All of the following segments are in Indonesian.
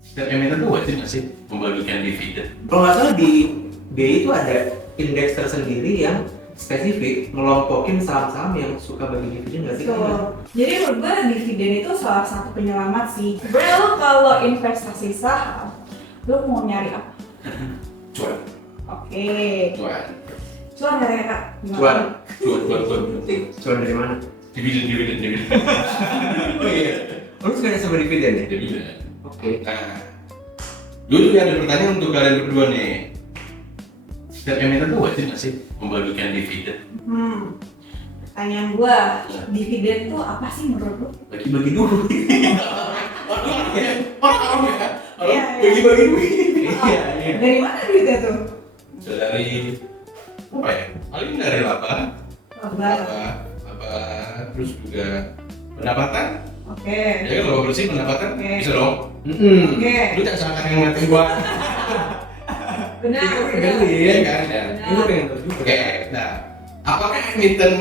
Setiap emiten tuh wajib nggak sih membagikan dividen? Kalau nggak salah di BI itu ada indeks tersendiri yang spesifik ngelompokin saham-saham yang suka bagi dividen nggak sih? Betul. Jadi menurut gue dividen itu salah satu penyelamat sih. Sebenarnya lo kalau investasi saham, lo mau nyari apa? Cuan. Oke. Cuan. Cuan dari kak. Cuan. Cuan. Dari mana? Dividen. Oh iya. Lu suka sama dividen ya? Dividen. Oke. Nah, dulu juga ada pertanyaan untuk kalian berdua nih. Setiap emiten tuh wajib nggak sih membagikan dividen? Pertanyaan gue, dividen itu apa sih menurut lo? Bagi-bagi duit. Orang ya. Iya. Bagi-bagi duit. Iya. Dari mana duitnya tuh? Dari apa ya? Paling dari laba, Laba. terus juga pendapatan. Oke. Ya kan laba bersih pendapatan Oke. bisa dong. Oke. Lu jangan salah yang ngatain gua. Benar. Iya kan? Ya. Itu pengen tahu juga. Oke, nah, apakah emiten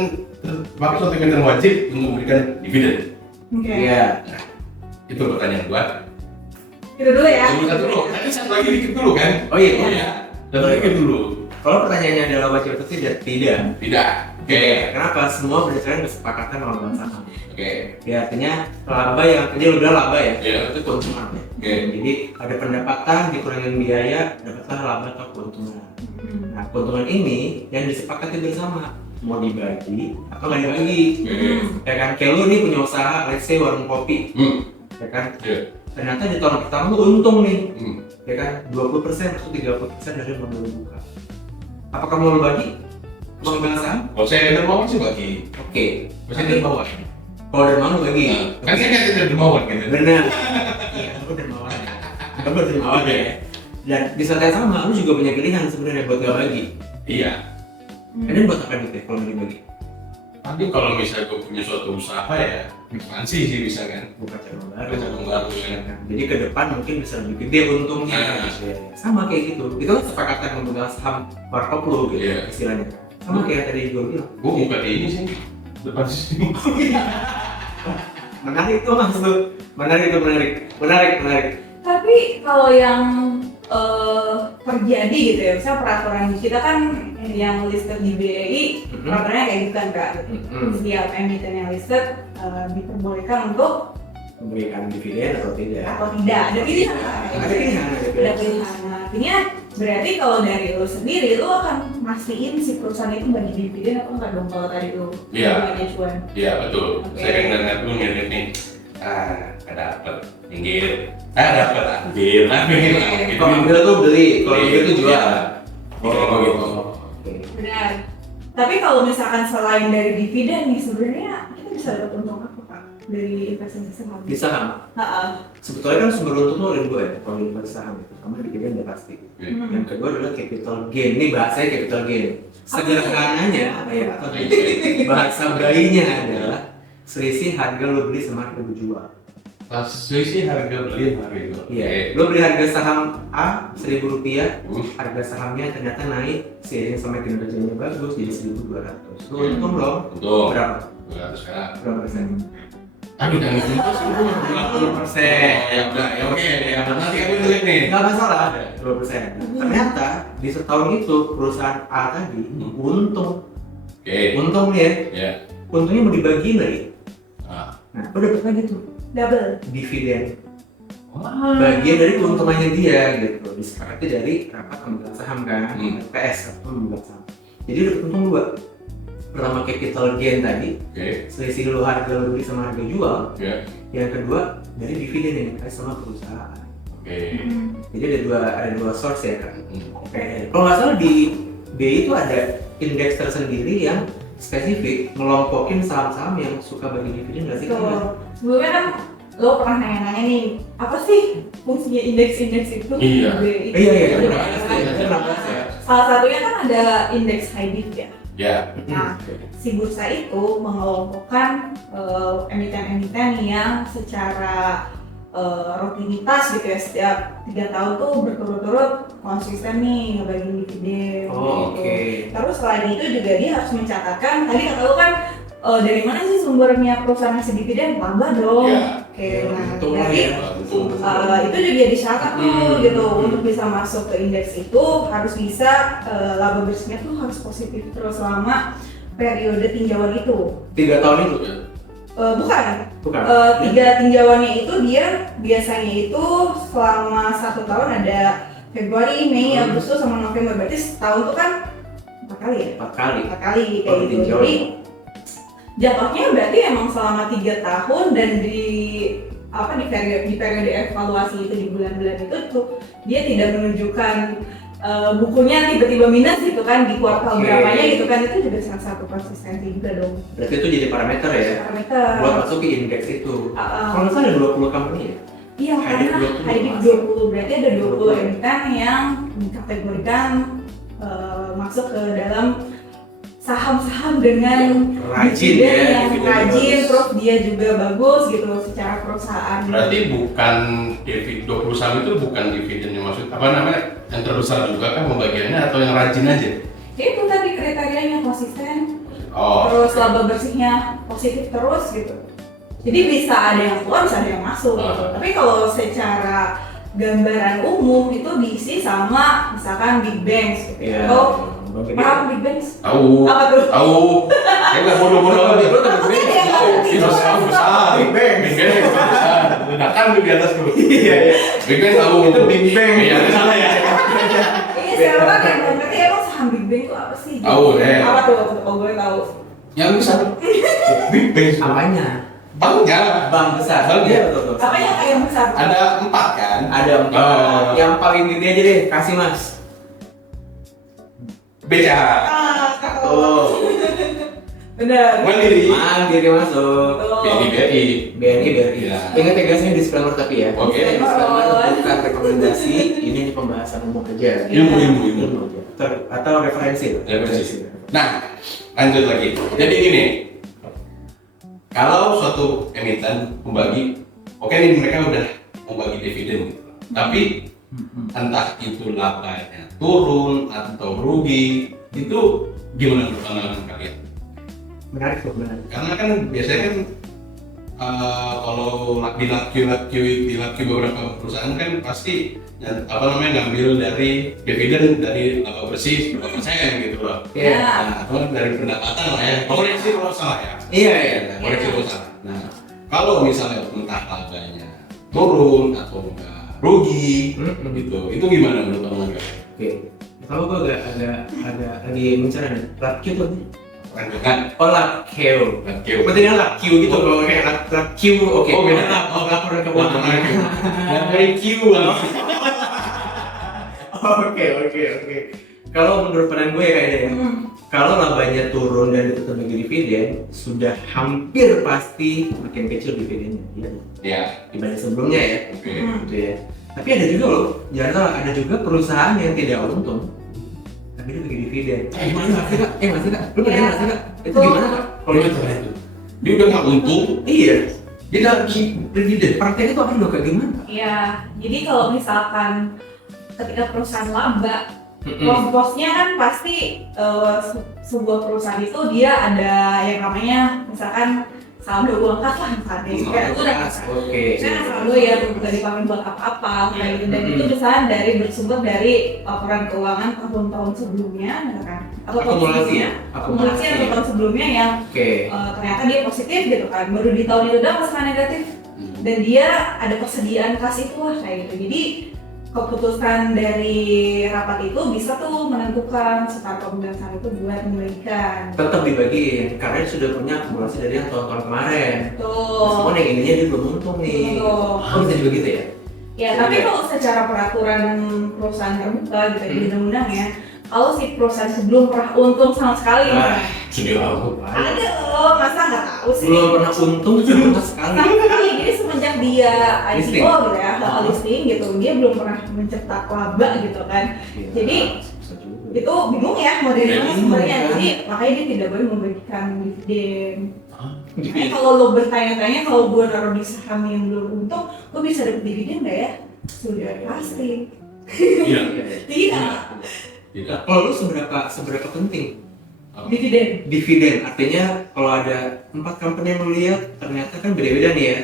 suatu emiten wajib untuk memberikan dividen? Oke. Iya. Nah, itu pertanyaan gua. Itu dulu ya. Tunggu satu dulu, nanti satu lagi dikit dulu kan? Oh iya. Satu lagi dikit dulu. Kalau pertanyaannya adalah wajib atau tidak? Tidak. Tidak. Oke. Kenapa? Semua berdasarkan kesepakatan orang saham. Oke. Ya artinya laba yang tadi lu bilang laba ya. Iya. Itu keuntungan. Ya. Oke. Jadi ada pendapatan dikurangin biaya, dapatlah laba atau keuntungan. Nah, keuntungan ini yang disepakati bersama mau dibagi atau nggak dibagi. Ya kan, kayak lu nih punya usaha, let's say warung kopi, ya kan. Iya. Ternyata di tahun pertama lu untung nih, Hmm. ya kan, 20% atau 30% dari modal buka. Apakah mau lu bagi? Mau ngambil saham? Kalau saya dermawan sih bagi. Oke. Masih dermawan. Kalau dermawan lu bagi. Kan saya nggak tidak dermawan gitu. Benar. Iya, lu dermawan. Kamu dermawan ya. Dan di saat yang sama, lu juga punya pilihan sebenarnya buat nggak bagi. Iya. Kalian buat apa gitu ya kalau nggak dibagi? Nanti kalau misalnya gue punya suatu usaha ya, ekspansi sih bisa kan. Buka cabang baru. Ada cabang baru kan. Jadi ke depan mungkin bisa lebih gede untungnya. Nah. Sama kayak gitu. Itu kan kesepakatan pemegang saham markup lu gitu Iya. istilahnya. Sama kayak tadi gue bilang. Gue buka di ini sih, depan sini. Menarik itu maksud. Menarik. Tapi kalau yang terjadi gitu ya, misalnya peraturan di kita kan yang listed di BI, peraturannya kayak gitu kan kak. Setiap emiten yang listed diperbolehkan untuk Memberikan dividen atau tidak? atau tidak, ada pilihan kan? Ada pilihan. Ada pilihan. Nah, artinya berarti kalau dari lo sendiri, lo akan mastiin si perusahaan itu bagi dividen atau enggak dong kalau tadi lo Iya. punya cuan? Iya betul. Oke. Saya kan ngeliat dulu ngeliat nih. Nggak dapet. Minggir. Dapet ambil. Kalau ambil tuh beli, kalau Beli. ambil tuh jual. Iya. Pikiran gua gitu. Oke. Benar. Tapi kalau misalkan selain dari dividen nih, sebenarnya kita bisa dapat untung apa kak dari investasi saham? Di saham. Sebetulnya kan sumber untung tuh ada dua ya, kalau di investasi saham itu. Pertama dividen udah pasti. Yang kedua adalah capital gain. Ini bahasanya capital gain. Sederhananya ya, atau bahasa bayinya adalah selisih harga lo beli sama harga lo jual. Selisih harga beli harga itu. Iya. Lo beli harga saham A Rp1.000, harga sahamnya ternyata naik seiring sama kinerjanya bagus jadi 1.200. Lo untung dong. Untung. Berapa? 200 sekarang. Berapa persen? Tapi udah itu sih 20%. Ya udah, ya oke. Ya nanti aku tulis nih. Nggak masalah, 2%. Ternyata di setahun itu perusahaan A tadi untung. Oke. Untung nih ya. Ya. Untungnya mau dibagiin lagi. Nah, lo dapet lagi tuh Double. dividen. Bagian dari keuntungannya dia gitu. Disepakati dari rapat pemegang saham kan, PS atau pemegang saham. Jadi dapat untung dua. Pertama capital gain tadi, Oke. selisih lo harga lo beli sama harga jual. Ya. Yang kedua dari dividen yang dikasih sama perusahaan. Oke. Jadi ada dua source ya kan. Oke. Kalau nggak salah di BI itu ada indeks tersendiri yang spesifik ngelompokin saham-saham yang suka bagi dividen nggak sih? Tuh. Sebelumnya kan lo pernah nanya-nanya nih, apa sih fungsinya indeks-indeks itu? Iya. Iya, Udah pernah pernah bahas ya, nanya. pernah bahas ya. Salah satunya kan ada indeks high div ya. Ya. Nah, si bursa itu mengelompokkan emiten-emiten yang secara rutinitas gitu ya, setiap 3 tahun tuh berturut-turut konsisten nih ngebagiin dividen Oh, gitu. oke. Terus selain itu juga dia harus mencatatkan, tadi kata lu kan dari mana sih sumbernya perusahaan ngasih dividen? Laba dong. Iya. Oke, Ya, nah untung lah jadi ya. Bagus. itu juga jadi syarat tuh gitu untuk bisa masuk ke indeks itu harus bisa laba bersihnya tuh harus positif terus selama periode tinjauan itu. 3 tahun itu? Bukan. Bukan. 3 tinjauannya itu dia biasanya itu selama 1 tahun ada Februari, Mei, Agustus sama November. Berarti setahun tuh kan 4 kali ya? 4 kali. 4 kali kayak gitu. Tinjauan. Jadi jatuhnya berarti emang selama 3 tahun dan di periode evaluasi itu di bulan-bulan itu tuh dia tidak menunjukkan bukunya tiba-tiba minus gitu kan di kuartal berapanya gitu kan, itu juga salah satu konsistensi juga dong. Berarti itu jadi parameter ya? Parameter. Buat masuk ke indeks itu. Kalau nggak salah ada 20 company ya? Iya, karena HDIP 20 berarti ada 20 emiten yang dikategorikan masuk ke dalam saham-saham dengan rajin dividen ya, yang dividen rajin, bagus. terus dia juga bagus gitu secara perusahaan. Berarti bukan 20 saham itu bukan dividen yang maksud apa namanya yang terbesar juga kan pembagiannya atau yang rajin aja? Itu tadi kriterianya konsisten, Oh. terus laba bersihnya positif terus gitu. Jadi bisa ada yang keluar, bisa ada yang masuk gitu. Tapi kalau secara gambaran umum itu diisi sama misalkan big banks gitu. Iya. Atau paham big banks? Tahu. Apa tuh? Tahu. Saya nggak bodoh-bodoh aja. Itu Besar, besar. Big Bang. Big Bang besar. Ledakan tuh di atas tuh. Iya, iya. Big Bang tahu. Itu Big Bang. Iya, itu salah ya. Iya, siapa kan? Berarti emang saham big bank itu apa sih? Tahu, Apa tuh? Kalau boleh tahu. Yang besar. Big Bang. Apanya? Banknya. Bank besar. Banknya. Iya, betul. Apa yang kayak besar? Ada 4 kan? Ada 4. Yang paling gede aja deh, kasih Mas. BCA. Oh. Bener. Mandiri. Mandiri masuk. BNI. BNI BRI. Iya. Ingat ya guys, ini disclaimer tapi ya. Oke. Disclaimer bukan rekomendasi, ini pembahasan umum aja. Ilmu. Atau referensi. Referensi. Nah, lanjut lagi. Jadi gini, kalau suatu emiten membagi, oke nih mereka udah membagi dividen, gitu. Tapi entah itu labanya turun atau rugi, itu gimana menurut pandangan kalian? Menarik tuh, menarik. Karena kan biasanya kan kalau di laki beberapa perusahaan kan pasti ngambil dari dividen dari laba bersih berapa persen gitu loh. Iya. Nah, atau dari pendapatan lah ya. Koreksi kalau salah ya. Iya, iya. Koreksi kalau salah. Nah, kalau misalnya entah labanya turun atau enggak rugi gitu, itu gimana menurut pandangan kalian? Oke. Kalau gue agak lagi mencari nih. Lab Q tuh. Kan? Oh, Lab Q. Lab Q. Berarti dia Lab Q gitu. Kalau kayak Lab Q, oke. Oh, beda. Laporan keuangan. Yang dari Q lah. Oke. Kalau menurut pandangan gue ya kayaknya ya. Kalau labanya turun dan itu sebagai dividen, sudah hampir pasti makin kecil dividennya. Iya. Ya. Dibanding sebelumnya ya. Oke. Gitu ya. Tapi ada juga loh, jangan salah, ada juga perusahaan yang tidak untung tapi dia bagi dividen. Gimana sih kak? Masih kak? Lu pernah nggak sih kak? Itu gimana kak? Kalau itu dia udah nggak untung, Iya. dia lagi dividen. Prakteknya itu apa dong kayak gimana? Iya, jadi kalau misalkan ketika perusahaan laba, pos-posnya kan pasti sebuah perusahaan itu dia ada yang namanya misalkan saldo uang kas lah misalnya, kayak itu udah kasar. Oke. Misalnya saldo yang nggak dipakai buat apa-apa kayak gitu, dan itu misalnya bersumber dari laporan keuangan tahun-tahun sebelumnya, misalkan atau Akumulasi ya? akumulasi atau tahun sebelumnya yang Oke. ternyata dia positif gitu kan, baru di tahun itu udah masalah negatif dan dia ada persediaan kas itu lah kayak gitu. Jadi keputusan dari rapat itu bisa tuh menentukan setar pemegang saham itu buat membagikan. Tetap dibagiin karena dia sudah punya akumulasi dari yang tahun-tahun kemarin. Tuh. Meskipun yang ininya dia belum untung nih. Betul. Oh bisa juga gitu ya? Ya, tapi kalau secara peraturan perusahaan terbuka gitu di undang-undang ya, kalau si perusahaan itu belum pernah untung sama sekali, Sudah aku. ada loh, masa nggak tahu sih? Belum pernah untung sama sekali. Sama sekali, jadi semenjak dia Listing. IPO gitu ya, listing gitu, dia belum pernah mencetak laba gitu kan. Jadi Bisa juga. itu bingung ya mau dari mana Bingung, sebenarnya, kan? jadi makanya dia tidak boleh membagikan dividen. Gitu Makanya ya? kalau lo bertanya-tanya, kalau gue naruh di saham yang belum untung, gue bisa dapat dividen nggak ya? Sudah pasti. Iya. Tidak. Tidak. Kalau lu seberapa penting Dividen. dividen? Artinya kalau ada 4 company yang lu lihat ternyata kan beda-beda nih ya.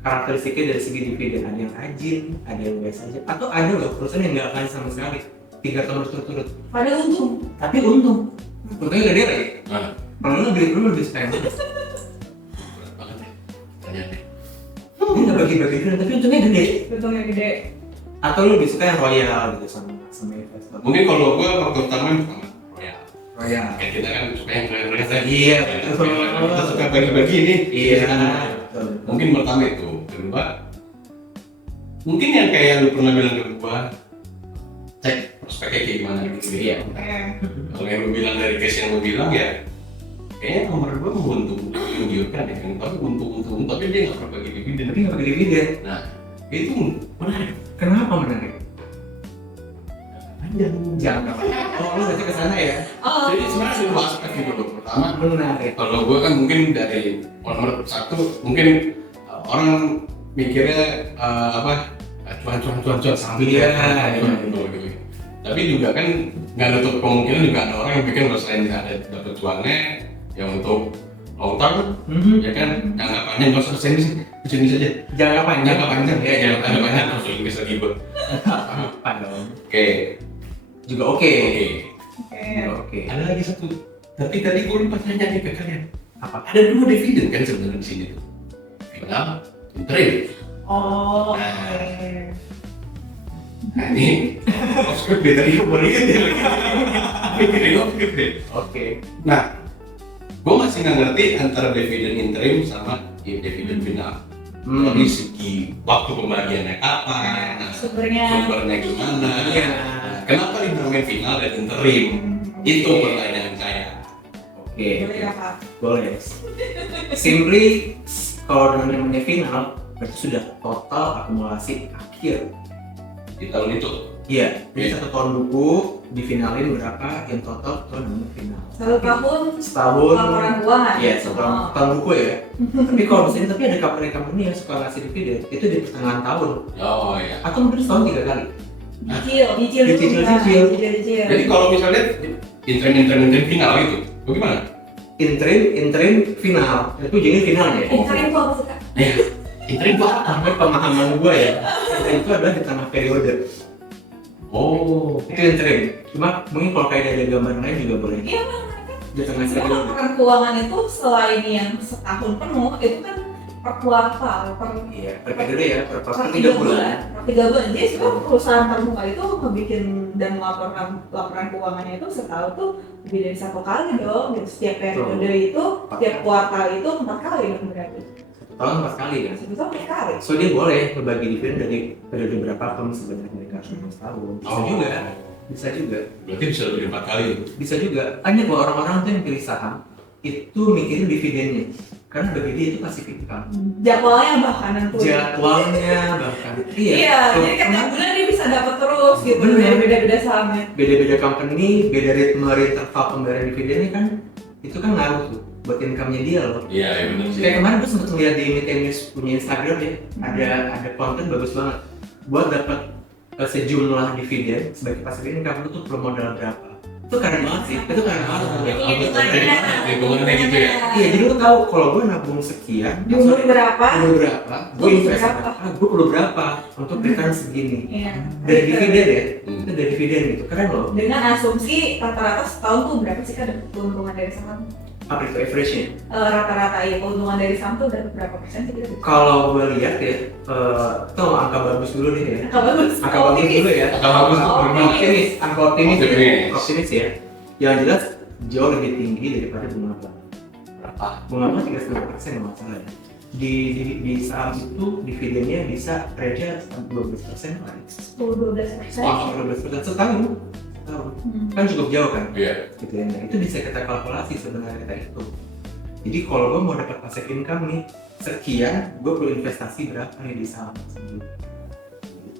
karakteristiknya dari segi dividen, ada yang rajin, ada yang biasa aja, atau ada loh perusahaan yang nggak akan sama sekali 3 tahun berturut-turut Pada untung. tapi untung, untungnya gede lagi. Nah, Kalau lu lebih suka yang mana? berat banget ya. Tanya deh. Dia nggak bagi-bagi dividen tapi untungnya gede. Untungnya gede. Atau lu lebih suka yang royal gitu sama investor? Mungkin kalau gue faktor utama yang pertama royal. Royal. Kayak kita kan suka yang royal tadi. Iya, Ya, betul. kita suka bagi-bagi nih. Iya. Betul. Mungkin pertama itu. Kedua, mungkin yang kayak lu pernah bilang ke gua, cek prospeknya kayak gimana gitu. Iya. Oke. Kalau yang lu bilang dari case yang lu bilang ya, kayaknya nomor gua menguntung, menggiurkan ya kan. Tapi untung, tapi dia nggak pernah bagi dividen. Tapi nggak bagi dividen. Nah, itu menarik. Kenapa menarik? Panjang. Jangan. Oh, lu berarti ke sana ya? Oh. Jadi sebenarnya ada dua aspek gitu loh. Pertama, Menarik. kalau gua kan mungkin dari nomor satu mungkin orang mikirnya cuan sambil Iya, cuan iya. gitu. Tapi juga kan nggak nutup kemungkinan juga ada orang yang pikir kalau selain ada dapat cuannya yang untuk long term ya kan jangka panjang nggak usah sini saja Jangka panjang. jangka panjang ya Jangka jangka panjang harus Inggris lagi buat Apa dong? oke Juga oke. Oke. Juga oke. ada lagi satu tapi tadi gue lupa tanya nih ke kalian Apa? ada 2 dividen kan sebenarnya di sini tuh final interim. Oh. Nah. Oke. Nah ini off script deh tadi gue boleh inget ya lagi mikirin off script deh. Oke. Nah, gue masih nggak ngerti antara dividen interim sama dividen final. Dari segi waktu pembagiannya kapan, Sumbernya. sumbernya gimana, Iya. kenapa dinamain final dan interim? Itu pertanyaan saya. Oke. Boleh ya, Kak? Boleh. Simply kalau namanya final berarti sudah total akumulasi akhir. Di tahun itu. Iya. Jadi Iya. 1 tahun buku difinalin berapa yang total itu namanya final. 1 tahun Setahun. laporan keuangan. Iya, setahun buku ya. Tapi kalau misalnya tapi ada company yang suka ngasih dividen itu di pertengahan tahun Oh ya. atau mungkin setahun 3 kali. Nyicil dulu. Dicicil. Dicicil. Jadi kalau misalnya interim final gitu, bagaimana? Interim final itu jadi finalnya. Interim itu apa sih, Kak? Ya, interim itu apa? Sampai pemahaman gue ya, interim itu adalah di tengah periode. Oh, Itu interim. Cuma mungkin kalau kayak ada gambar lain juga boleh. Iya, Di tengah Karena periode. laporan keuangan itu selain yang setahun penuh, itu kan per kuartal, Iya, per periode ya, per per 3 3 bulan. Per 3 bulan. Jadi sebenarnya perusahaan terbuka itu ngebikin dan melaporkan laporan keuangannya itu setahun tuh lebih dari 1 kali dong. Gitu. Setiap periode itu, setiap kuartal itu 4 kali dong berarti. Tahun 4 kali kan. Itu 4 kali. So dia boleh berbagi dividen dari periode berapa pun sebenarnya mereka harus tahun. Bisa juga. Bisa juga. Berarti bisa lebih 4 kali itu. Bisa juga. Hanya kalau orang-orang tuh yang pilih saham itu mikirin dividennya. Karena bagi dia itu passive income. Jadwalnya bahkan nentuin. Jadwalnya bahkan. Iya, Kalau jadi kan tiap kemarin bulan dia bisa dapat terus gitu. Bener. Beda-beda sahamnya. beda-beda company, beda ritme interval pembayaran dividennya kan itu kan ngaruh tuh buat income-nya dia loh. Iya, ya benar sih. Kayak kemarin gue sempet ngeliat di Meet News punya Instagram ya, ada konten bagus banget buat dapat sejumlah dividen sebagai passive income lu tuh perlu modal berapa. Itu keren banget sih, itu keren banget. Hitungannya gitu ya. Iya, jadi lu tahu kalau gue nabung sekian, Di umur berapa? umur berapa, gue Lu invest berapa? berapa, gue perlu berapa untuk return segini. Iya. Dari dividen ya, Hmm. itu dari dividen gitu, keren loh. Dengan asumsi rata-rata setahun tuh berapa sih kan keuntungan dari saham? Apa itu average-nya? Rata-rata ya keuntungan dari saham tuh udah berapa persen sih kita? Kalau gue lihat ya, kita mau angka bagus dulu nih ya. Angka bagus. Angka bagus dulu ya. Angka bagus tuh Optimis. Optimis, angka optimis ya. Optimis. Optimis ya. Yang jelas jauh lebih tinggi daripada bunga bank. Berapa? Bunga bank 39% nggak masalah ya. Di saham itu dividennya bisa range 12% lah. 10-12%. Wah, 12% setahun. Setahun. Kan cukup jauh kan? Iya. Gitu ya. Nah, itu bisa kita kalkulasi sebenarnya kita itu. Jadi kalau gue mau dapat passive income nih sekian, gue perlu investasi berapa nih di saham tersebut.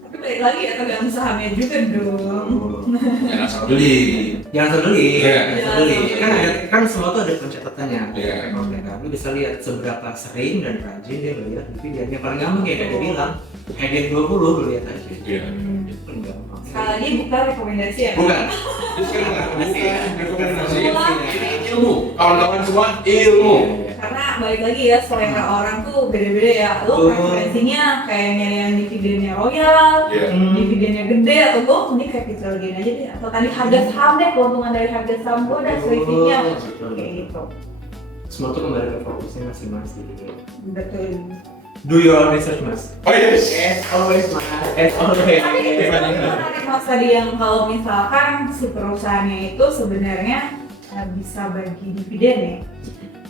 Tapi balik lagi ya tergantung sahamnya juga dong. Jangan asal beli. Jangan asal beli, Iya. jangan asal beli. Kan semua tuh ada pencatatannya. Iya. Rekornya kan. Lu bisa lihat seberapa sering dan rajin dia melihat dividennya. Paling gampang kayak dia bilang, heading 20 lu lihat aja. Iya. Itu paling gampang. Sekali lagi bukan rekomendasi ya. Bukan. Terus kan rekomendasi Ilmu. ini ilmu. Kawan-kawan semua ilmu. Karena karena balik lagi ya selera orang tuh beda-beda ya. Lo preferensinya kayak nyari yang dividennya royal, dividennya gede, atau gue ini capital gain aja deh, atau tadi harga saham deh, keuntungan dari harga saham gue dan selisihnya kayak gitu. Semua tuh kembali ke fokusnya masing-masing. Betul. Do your own research, Mas. Oh yes. As always, Mas. As always. Tapi itu menarik Mas tadi yang kalau misalkan si perusahaannya itu sebenarnya bisa bagi dividen ya.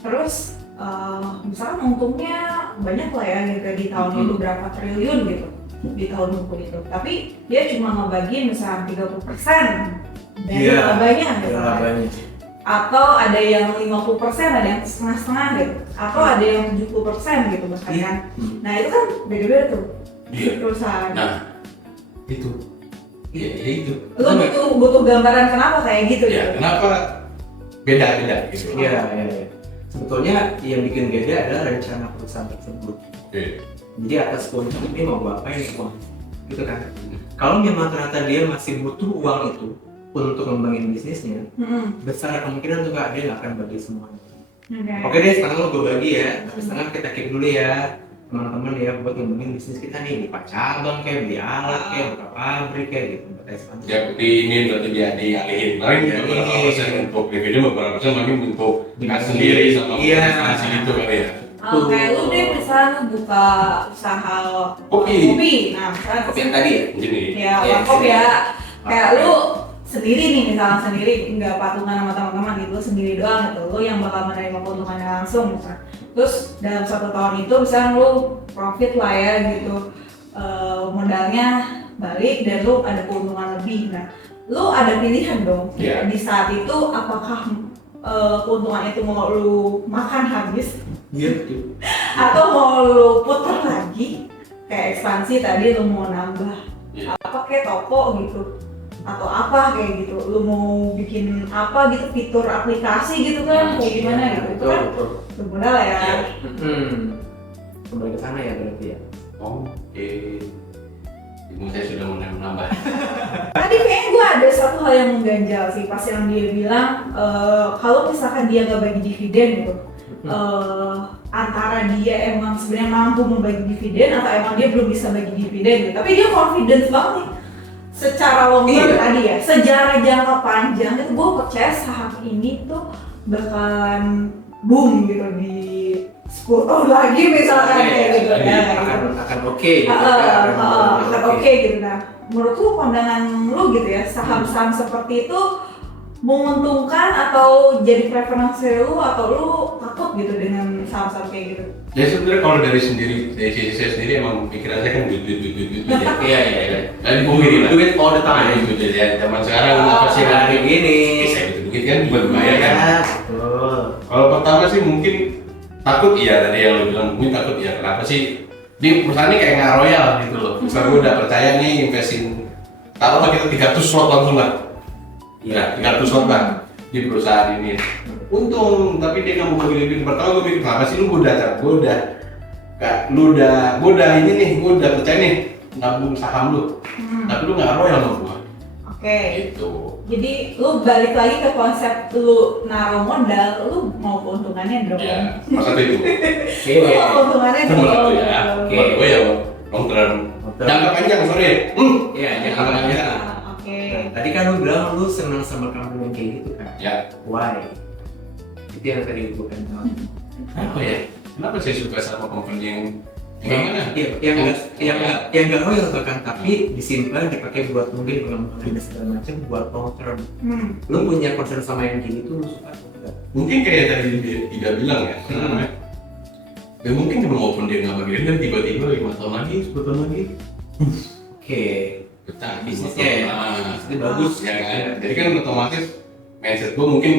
Terus misalkan untungnya banyak lah ya gitu di tahun itu berapa triliun gitu di tahun buku itu. Tapi dia cuma ngebagi misalkan 30% dari labanya misalkan. Atau ada yang 50%, ada yang setengah-setengah gitu. Atau ada yang 70% gitu bahkan kan. Nah itu kan beda-beda tuh perusahaan. Nah itu, iya itu. Lo butuh gambaran kenapa kayak gitu ya? Kenapa beda-beda gitu? Iya. Sebetulnya yang bikin beda adalah rencana perusahaan tersebut. Jadi atas keuntungan ini mau ngapain uang, gitu kan? Kalau memang ternyata dia masih butuh uang itu untuk ngembangin bisnisnya, besar kemungkinan tuh Kak dia nggak akan bagi semuanya. Oke deh, sekarang lo gue bagi ya, tapi setengah kita keep dulu ya teman-teman ya buat ngembangin bisnis kita nih, buka cabang kayak beli alat kayak buka pabrik kayak gitu, buat ekspansi. Ya seperti ini berarti dia dialihin, paling beberapa persen untuk dividen, beberapa persen lagi untuk kas sendiri sama investasi gitu kali ya. Kayak lu deh misalnya buka usaha kopi. Nah misalnya Kopi yang tadi ya? Gini. Ya warkop ya, kayak lu sendiri nih misalnya sendiri, nggak patungan sama teman-teman gitu, lu sendiri doang gitu, lu yang bakal menerima keuntungannya langsung misalnya. Terus dalam 1 tahun itu misalnya lu profit lah ya gitu, modalnya balik dan lu ada keuntungan lebih. Nah lu ada pilihan dong di saat itu, apakah keuntungan itu mau lu makan habis atau mau lu putar lagi kayak ekspansi tadi, lu mau nambah apa kayak toko gitu atau apa kayak gitu, lu mau bikin apa gitu, fitur aplikasi gitu kan, kayak gimana gitu, itu kan modal ya. Kembali ke sana ya berarti ya. Oke. Ibu saya sudah mau nambah. Tadi kayaknya gue ada satu hal yang mengganjal sih pas yang dia bilang kalau misalkan dia nggak bagi dividen gitu, antara dia emang sebenarnya mampu membagi dividen atau emang dia belum bisa bagi dividen gitu. Tapi dia confidence banget nih secara long term tadi ya, sejarah jangka panjang itu gue percaya saham ini tuh bakalan boom gitu di 10 tahun lagi misalkan kayak gitu ya, akan oke gitu. Nah menurut lu, pandangan lu gitu ya, saham-saham seperti itu menguntungkan atau jadi preferensi lu, atau lu takut gitu dengan saham-saham kayak gitu? Ya sebenarnya kalau dari sisi saya sendiri emang pikiran saya kan duit ya. Iya. Dan dipungkiri lah. Duit all the time. Duit ya. Zaman sekarang apa sih hari ini? Bisa itu duit kan buat bayar kan. Betul. Kalau pertama sih mungkin takut iya, tadi yang lo bilang mungkin takut ya. Kenapa sih? Di perusahaan ini kayak nggak royal gitu loh. Misalnya gue udah percaya nih investin, taruhlah kita 300 slot langsung lah. Ya, 300 slot kan di perusahaan ini. Untung, tapi dia nggak mau bagi dividen. Pertama gue pikir, apa sih lu gue udah ini nih, gue udah percaya nih nabung saham lu, tapi lu nggak royal sama gue. Oke. Gitu. Jadi lu balik lagi ke konsep lu naruh modal, lu mau keuntungannya dong. Ya, masa itu. Lu mau keuntungannya dong. Menurut ya, menurut gue ya long term. Jangka panjang, sorry. Iya, jangka panjang. Oke. Tadi kan lu bilang lu senang sama kamu yang kayak gitu kan? Ya. Why? Itu yang tadi gue kan tahu. Apa ya? Kenapa saya suka sama company yang gimana? Yang nggak royal bahkan, tapi disimpan dipakai buat mungkin pengembangan dan segala macam buat long term. Lu punya concern sama yang kayak gitu, lu suka atau enggak? Mungkin kayak tadi dia tidak bilang ya. Ya mungkin walaupun dia nggak bagi dividen, tiba-tiba 5 tahun lagi, 10 tahun lagi. Oke. Betah Bisnisnya ya. Bisnisnya bagus ya kan. Jadi kan otomatis mindset gue mungkin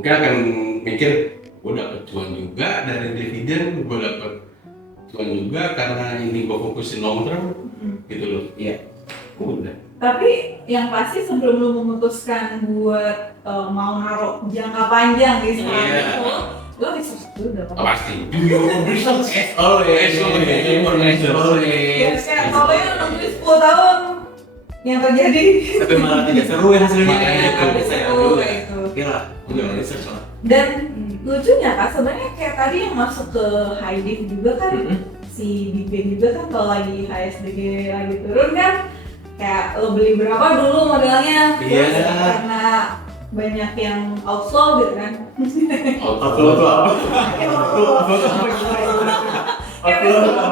akan mikir, gue dapet cuan juga dari dividen, gue dapet cuan juga karena ini gue fokusin long term, gitu loh. Iya. Udah. Tapi yang pasti sebelum lu memutuskan buat mau naruh jangka panjang di saham itu, lu research dulu dong. Pasti. Research. Always. Ya, kalau yang nunggu 10 tahun yang terjadi. Tapi malah tidak seru ya hasilnya. Iya, tidak seru itu. Oke lah, udah research lah. Dan lucunya kan sebenarnya kayak tadi yang masuk ke high div juga kan si Bigen juga kan kalau lagi HSDG lagi turun kan kayak lo beli berapa dulu modalnya terus karena banyak yang outflow gitu kan. Outflow tuh apa?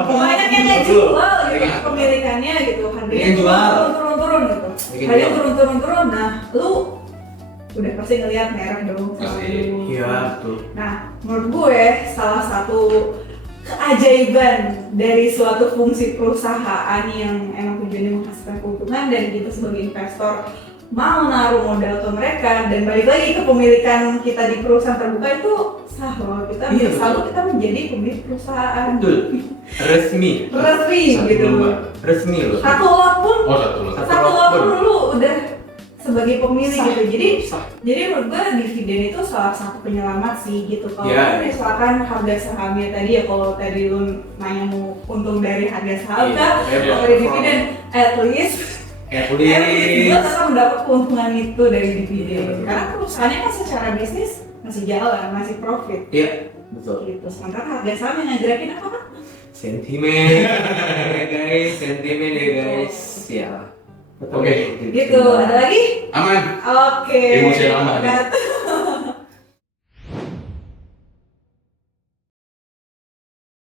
Banyak yang nggak jual gitu pemilikannya gitu, harganya turun gitu, harganya turun. Nah, lu udah pasti ngeliat merek dong. Iya tuh. Nah, menurut gue salah satu keajaiban dari suatu fungsi perusahaan yang emang tujuannya menghasilkan keuntungan dan kita sebagai investor mau naruh modal ke mereka dan balik lagi ke pemilikan kita di perusahaan terbuka itu sah loh, kita selalu kita menjadi pemilik perusahaan. Betul. Resmi gitu. Resmi loh. Satu lot pun lu udah sebagai pemilik gitu. Jadi menurut gue dividen itu salah satu penyelamat sih gitu. Kalau misalkan harga sahamnya tadi ya, kalau tadi lu nanya mau untung dari harga saham kan, kalau dari dividen at least juga tetap mendapat keuntungan itu dari dividen. Karena perusahaannya kan secara bisnis masih jalan, masih profit. Iya, betul. Gitu. Sementara harga saham yang ngajarakin apa kan? Sentimen ya guys. Ya. Oke. Gitu. Ada lagi? Aman. Oke. Emosi lama.